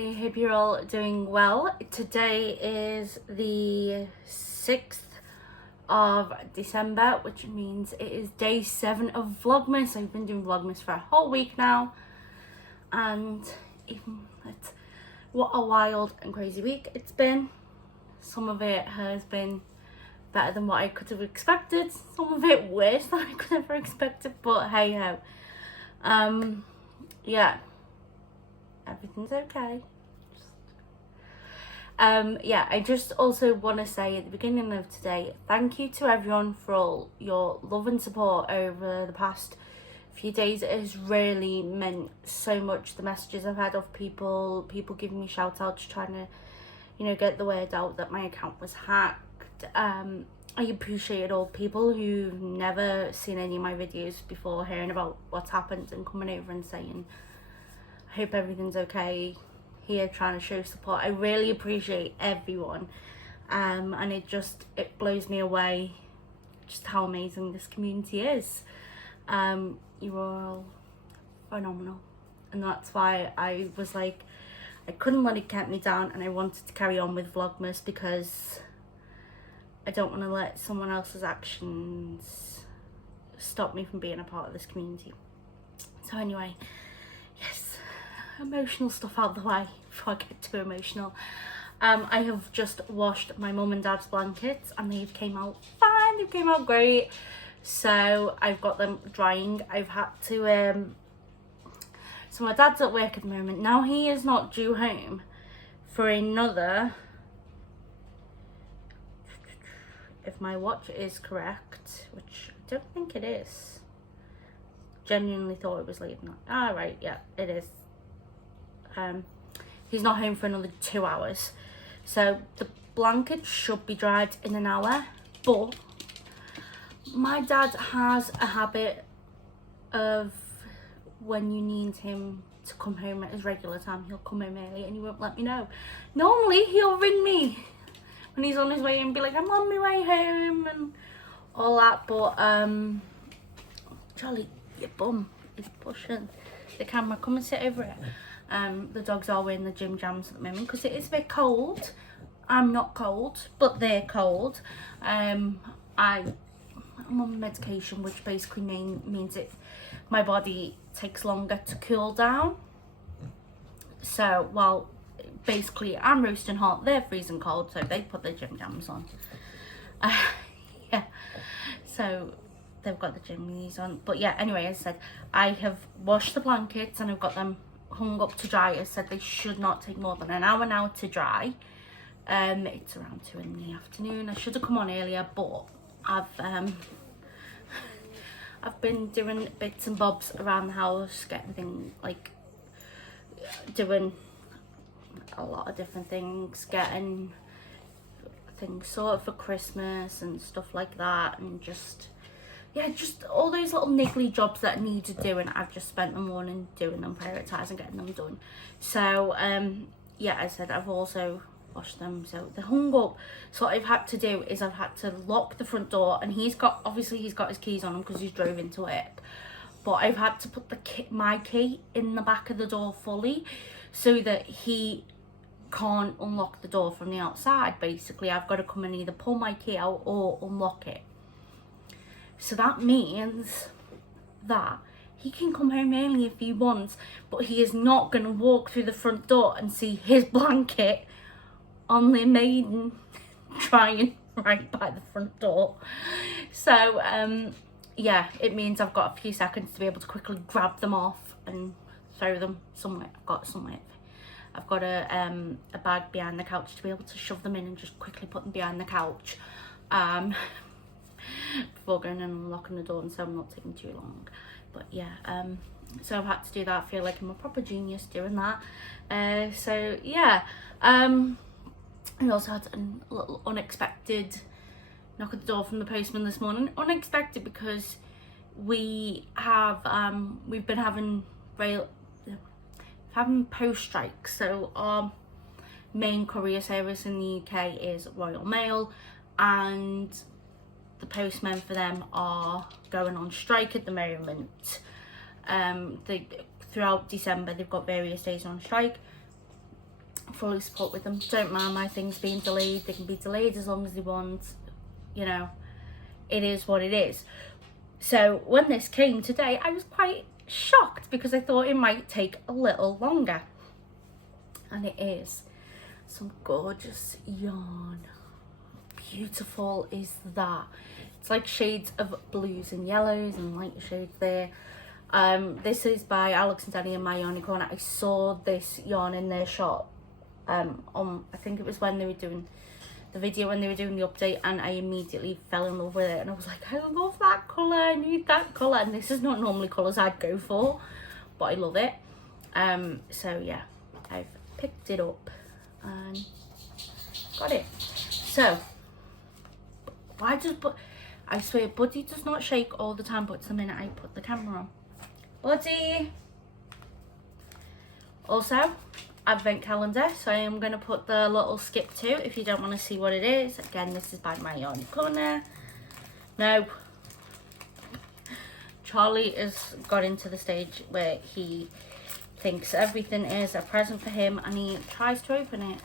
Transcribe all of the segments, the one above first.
I hope you're all doing well. Today is the 6th of December, which means it is day 7 of Vlogmas. I've been doing Vlogmas for a whole week now, and what a wild and crazy week it's been. Some of it has been better than what I could have expected, some of it worse than I could have expected, but hey ho. Yeah, everything's okay. I just also want to say at the beginning of today, thank you to everyone for all your love and support over the past few days. It has really meant so much, the messages I've had of people giving me shout outs, trying to, you know, get the word out that my account was hacked. I appreciate all people who've never seen any of my videos before hearing about what's happened and coming over and saying, I hope everything's okay, here trying to show support. I really appreciate everyone, and it blows me away just how amazing this community is. You are all phenomenal, and that's why I was like, I couldn't let it get me down, and I wanted to carry on with Vlogmas because I don't want to let someone else's actions stop me from being a part of this community. So anyway, yes, emotional stuff out of the way before I get too emotional. I have just washed my mum and dad's blankets and they've came out fine, they came out great. So I've got them drying. I've had to, so my dad's at work at the moment. Now he is not due home for another, if my watch is correct, which I don't think it is. Genuinely thought it was late night. Ah, right, yeah, it is. He's not home for another 2 hours. So the blanket should be dried in an hour, but my dad has a habit of, when you need him to come home at his regular time, he'll come home early and he won't let me know. Normally he'll ring me when he's on his way and be like, I'm on my way home and all that, but Charlie, your bum is pushing the camera. Come and sit over it. The dogs are wearing the gym jams at the moment because it is a bit cold. I'm not cold, but they're cold. I'm on medication, which basically means my body takes longer to cool down. So while basically I'm roasting hot, they're freezing cold, so they put their gym jams on. Yeah, so they've got the gym knees on. But yeah, anyway, as I said, I have washed the blankets and I've got them hung up to dry. I said they should not take more than an hour now to dry. It's around 2 in the afternoon. I should have come on earlier, but I've been doing bits and bobs around the house, getting things, like doing a lot of different things, getting things sorted for Christmas and stuff like that, and just all those little niggly jobs that need to do, and I've just spent the morning doing them, prioritising getting them done. So yeah, I said I've also washed them, so they're hung up. So what I've had to do is I've had to lock the front door, and he's got his keys on him because he's drove into work, but I've had to put my key in the back of the door fully so that he can't unlock the door from the outside. Basically, I've got to come and either pull my key out or unlock it. So that means that he can come home early if he wants, but he is not going to walk through the front door and see his blanket on the maiden drying right by the front door. So yeah, it means I've got a few seconds to be able to quickly grab them off and throw them somewhere. I've got a bag behind the couch to be able to shove them in and just quickly put them behind the couch before going and unlocking the door, and so I'm not taking too long. But yeah, so I've had to do that. I feel like I'm a proper genius doing that. So yeah, I also had a little unexpected knock at the door from the postman this morning. Unexpected because we've been having post strikes. So our main courier service in the UK is Royal Mail, and the postmen for them are going on strike at the moment. Throughout December they've got various days on strike. fully support with them. Don't mind my things being delayed. They can be delayed as long as they want, you know, it is what it is. So when this came today, I was quite shocked because I thought it might take a little longer, and it is. Some gorgeous yarn. Beautiful is that. It's like shades of blues and yellows and light shades there. This is by Alex and Danny and My Yarny Corner. I saw this yarn in their shop on, I think it was when they were doing the video, when they were doing the update, and I immediately fell in love with it, and I was like, I love that colour, I need that colour. And this is not normally colours I'd go for, but I love it. So yeah, I've picked it up and got it. So why does I swear Buddy does not shake all the time, but it's the minute I put the camera on. Buddy! Also, advent calendar, so I am going to put the little skip to if you don't want to see what it is. Again, this is by My Yarny Corner. No, Charlie has got into the stage where he thinks everything is a present for him, and he tries to open it.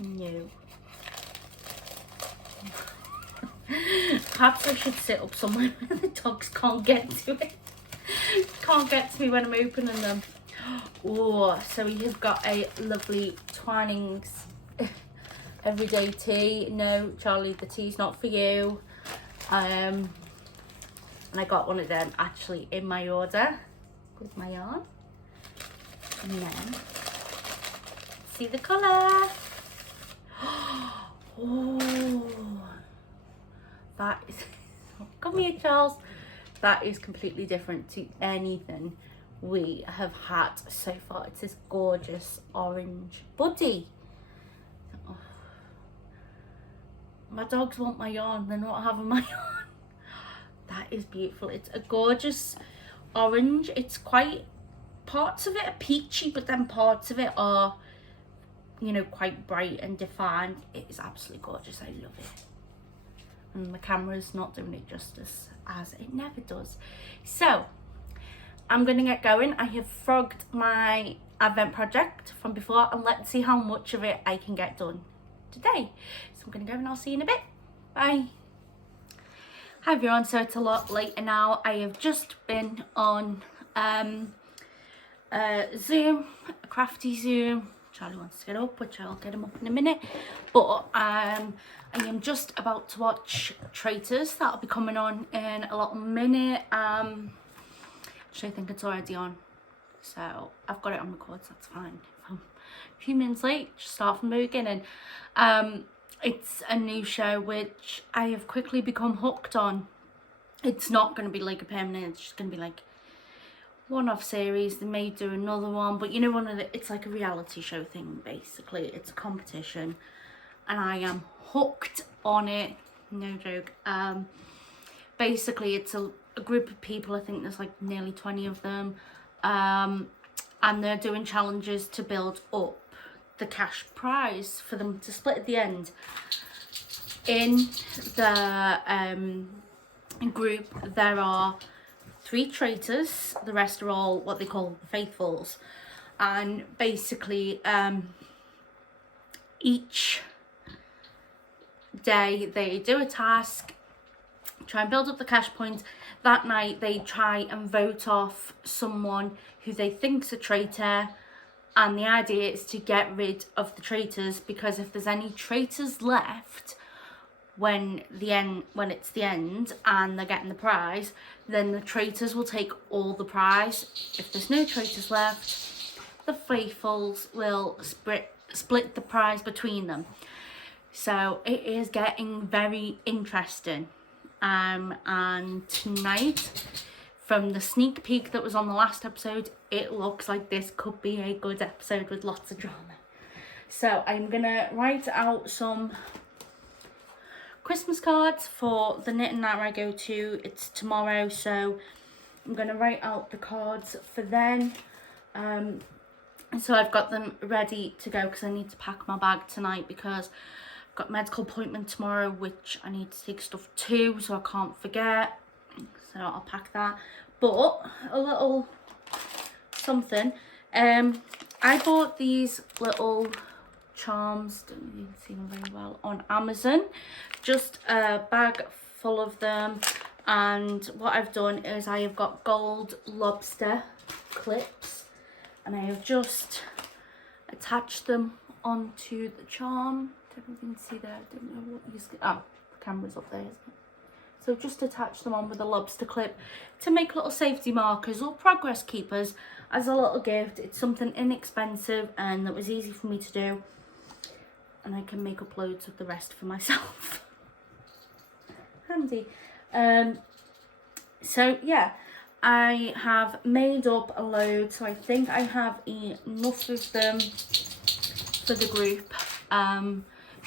No. Perhaps I should sit up somewhere where the dogs can't get to it. Can't get to me when I'm opening them. Oh, so he has got a lovely Twinings everyday tea. No, Charlie, the tea's not for you. And I got one of them actually in my order with my yarn. And then see the colour. Oh, that is, come here, Charles. That is completely different to anything we have had so far. It's this gorgeous orange. Buddy. Oh. My dogs want my yarn. They're not having my yarn. That is beautiful. It's a gorgeous orange. It's quite, parts of it are peachy, but then parts of it are, you know, quite bright and defined. It is absolutely gorgeous. I love it. And the camera's not doing it justice, as it never does. So I'm gonna get going. I have frogged my advent project from before, and let's see how much of it I can get done today. So I'm gonna go and I'll see you in a bit. Bye. Hi everyone, so it's a lot later now. I have just been on Zoom, a crafty Zoom. Charlie wants to get up, which I'll get him up in a minute. But I am just about to watch Traitors. That'll be coming on in a little minute. Actually, I think it's already on. So I've got it on record, so that's fine. If I'm a few minutes late, just start from the beginning. It's a new show which I have quickly become hooked on. It's not going to be like a permanent, it's just going to be like one-off series. They may do another one, but you know, it's like a reality show thing basically. It's a competition and I am hooked on it, no joke. Basically it's a group of people, I think there's like nearly 20 of them, and they're doing challenges to build up the cash prize for them to split at the end. In the group there are 3 traitors, the rest are all what they call the faithfuls, and basically each day they do a task, try and build up the cash points. That night they try and vote off someone who they think's a traitor, and the idea is to get rid of the traitors, because if there's any traitors left when it's the end and they're getting the prize, then the traitors will take all the prize. If there's no traitors left, the faithfuls will split the prize between them. So it is getting very interesting. And tonight, from the sneak peek that was on the last episode, it looks like this could be a good episode with lots of drama. So I'm gonna write out some Christmas cards for the knitting night where I go to. It's tomorrow, so I'm going to write out the cards for then. So I've got them ready to go because I need to pack my bag tonight, because I've got a medical appointment tomorrow which I need to take stuff to, so I can't forget. So I'll pack that. But a little something. I bought these little charms, don't know if you can see them very well, on Amazon. Just a bag full of them, and what I've done is I have got gold lobster clips, and I have just attached them onto the charm. Don't know if you can see there. I don't know what you can. Oh, the camera's up there, isn't it? So just attach them on with a lobster clip to make little safety markers or progress keepers as a little gift. It's something inexpensive and that was easy for me to do, and I can make uploads of the rest for myself. Handy. So yeah, I have made up a load, so I think I have enough of them for the group.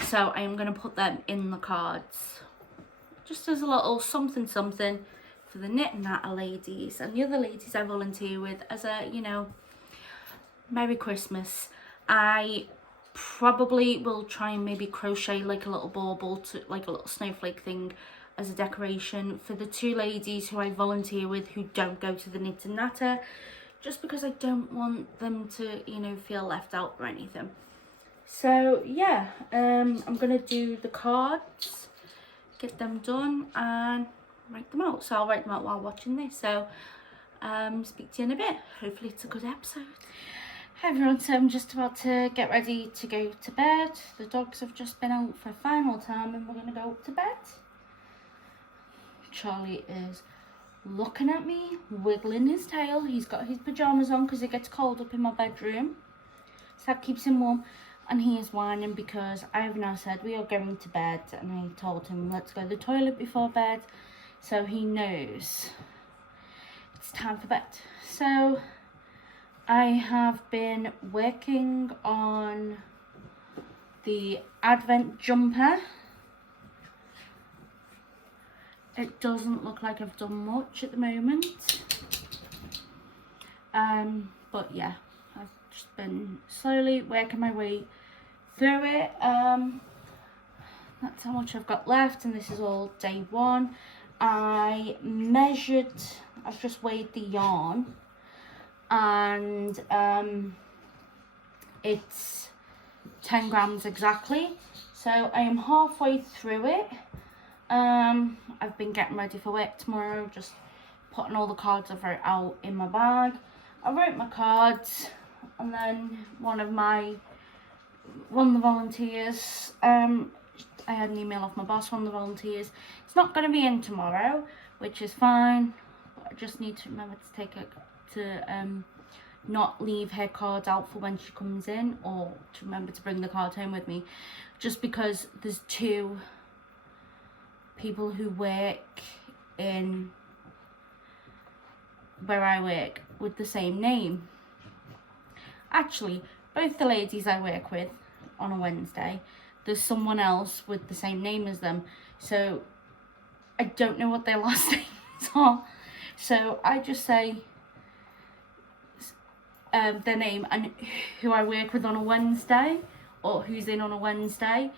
So I am going to put them in the cards, just as a little something for the Knit and Natter ladies and the other ladies I volunteer with, as a, you know, Merry Christmas. I probably will try and maybe crochet like a little bauble, to like a little snowflake thing, as a decoration for the 2 ladies who I volunteer with who don't go to the Knit and Natter, just because I don't want them to, you know, feel left out or anything. So yeah, I'm gonna do the cards, get them done and write them out. So I'll write them out while watching this. So speak to you in a bit. Hopefully it's a good episode. Hi everyone, so I'm just about to get ready to go to bed. The dogs have just been out for a final time and we're gonna go up to bed. Charlie is looking at me, wiggling his tail. He's got his pajamas on because it gets cold up in my bedroom, so that keeps him warm. And he is whining because I have now said we are going to bed, and I told him let's go to the toilet before bed, so he knows it's time for bed. So I have been working on the advent jumper. It doesn't look like I've done much at the moment, but yeah, I've just been slowly working my way through it. That's how much I've got left, and this is all day 1. I've just weighed the yarn, and it's 10 grams exactly, so I am halfway through it. I've been getting ready for work tomorrow, just putting all the cards I've wrote out in my bag. I wrote my cards, and then one of the volunteers, I had an email off my boss, one of the volunteers, it's not going to be in tomorrow, which is fine, but I just need to remember to take it to not leave her card out for when she comes in, or to remember to bring the card home with me, just because there's 2 people who work in where I work with the same name. Actually, both the ladies I work with on a Wednesday, there's someone else with the same name as them, so I don't know what their last names are, so I just say their name and who I work with on a Wednesday, or who's in on a Wednesday.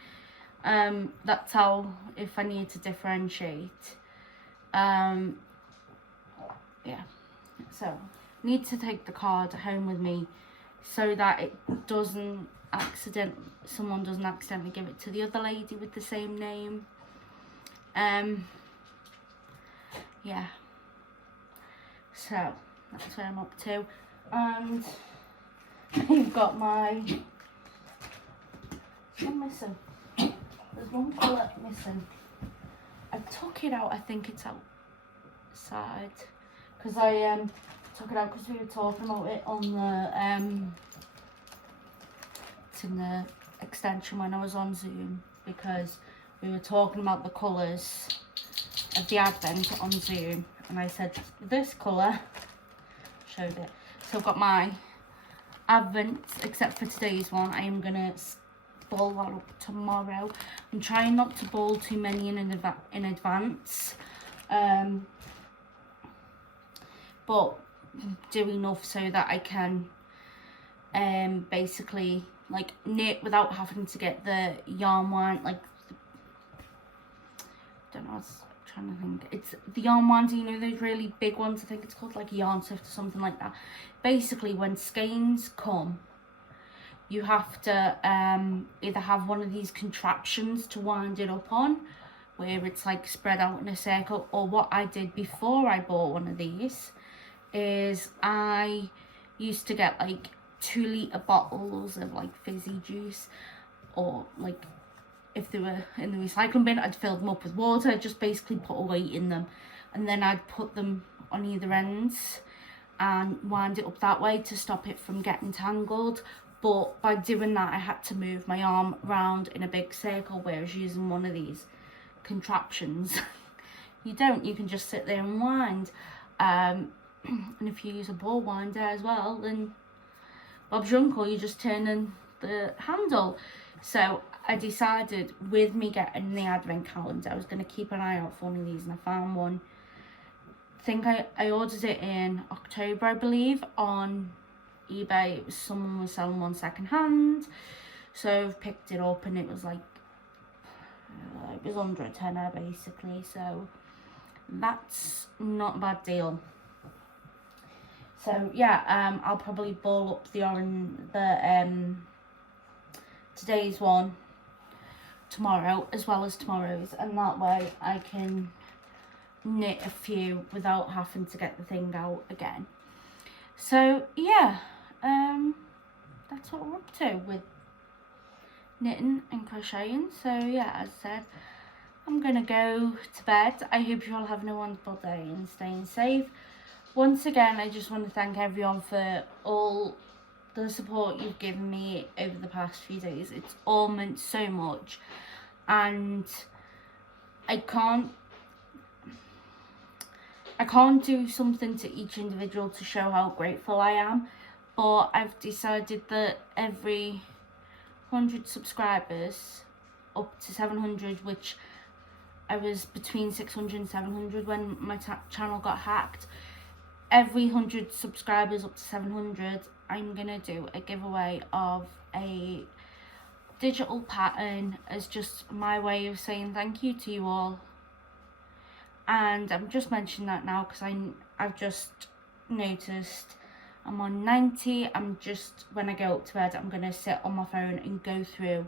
That's how, if I need to differentiate. Yeah, so need to take the card home with me so that it doesn't someone doesn't accidentally give it to the other lady with the same name. Yeah, so that's where I'm up to, and I've got my, I'm missing. There's one colour missing. I took it out, I think it's outside, because I took it out because we were talking about it on the it's in the extension when I was on Zoom, because we were talking about the colours of the advent on Zoom, and I said this colour, showed it. So I've got my advent, except for today's one. I am gonna ball that up tomorrow. I'm trying not to ball too many in advance, but do enough so that I can basically like knit without having to get the yarn one, like, I don't know, I was trying to think. It's the yarn ones, you know, those really big ones. I think it's called like a yarn sift or something like that. Basically, when skeins come, you have to either have one of these contraptions to wind it up on, where it's like spread out in a circle, or what I did before I bought one of these is I used to get like 2-litre bottles of like fizzy juice, or like if they were in the recycling bin, I'd fill them up with water, just basically put a weight in them, and then I'd put them on either ends and wind it up that way to stop it from getting tangled. But by doing that, I had to move my arm round in a big circle, whereas using one of these contraptions, you don't. You can just sit there and wind. And if you use a ball winder as well, then Bob's your uncle, you're just turning the handle. So I decided, with me getting the advent calendar, I was going to keep an eye out for one of these, and I found one. I think I ordered it in October, I believe, on eBay. It was, someone was selling one second hand, so I've picked it up, and it was like it was under a tenner basically, so that's not a bad deal. So yeah, I'll probably ball up the today's one tomorrow as well as tomorrow's, and that way I can knit a few without having to get the thing out again. So yeah, that's what we're up to with knitting and crocheting. So yeah, as I said, I'm gonna go to bed. I hope you're all having a wonderful day and staying safe. Once again, I just want to thank everyone for all the support you've given me over the past few days. It's all meant so much, and I can't do something to each individual to show how grateful I am, but I've decided that every 100 subscribers up to 700, which I was between 600 and 700 when my channel got hacked. Every 100 subscribers up to 700, I'm gonna do a giveaway of a digital pattern as just my way of saying thank you to you all. And I'm just mentioning that now because I've just noticed I'm on 90. When I go up to bed, I'm going to sit on my phone and go through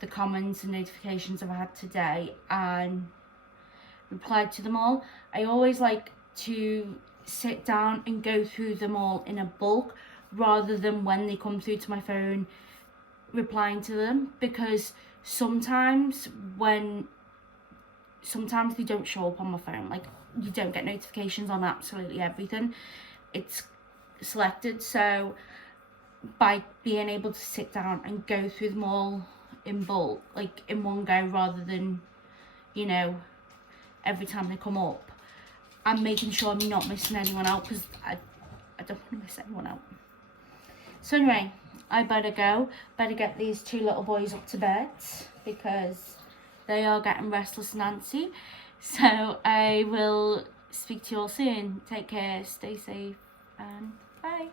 the comments and notifications I've had today and reply to them all. I always like to sit down and go through them all in a bulk, rather than when they come through to my phone replying to them, because sometimes they don't show up on my phone. Like, you don't get notifications on absolutely everything. It's selected. So by being able to sit down and go through them all in bulk, like in one go, rather than, you know, every time they come up, I'm making sure I'm not missing anyone out, because I don't want to miss anyone out. So anyway, I better get these two little boys up to bed, because they are getting restless and antsy. So I will speak to you all soon. Take care, stay safe, and bye.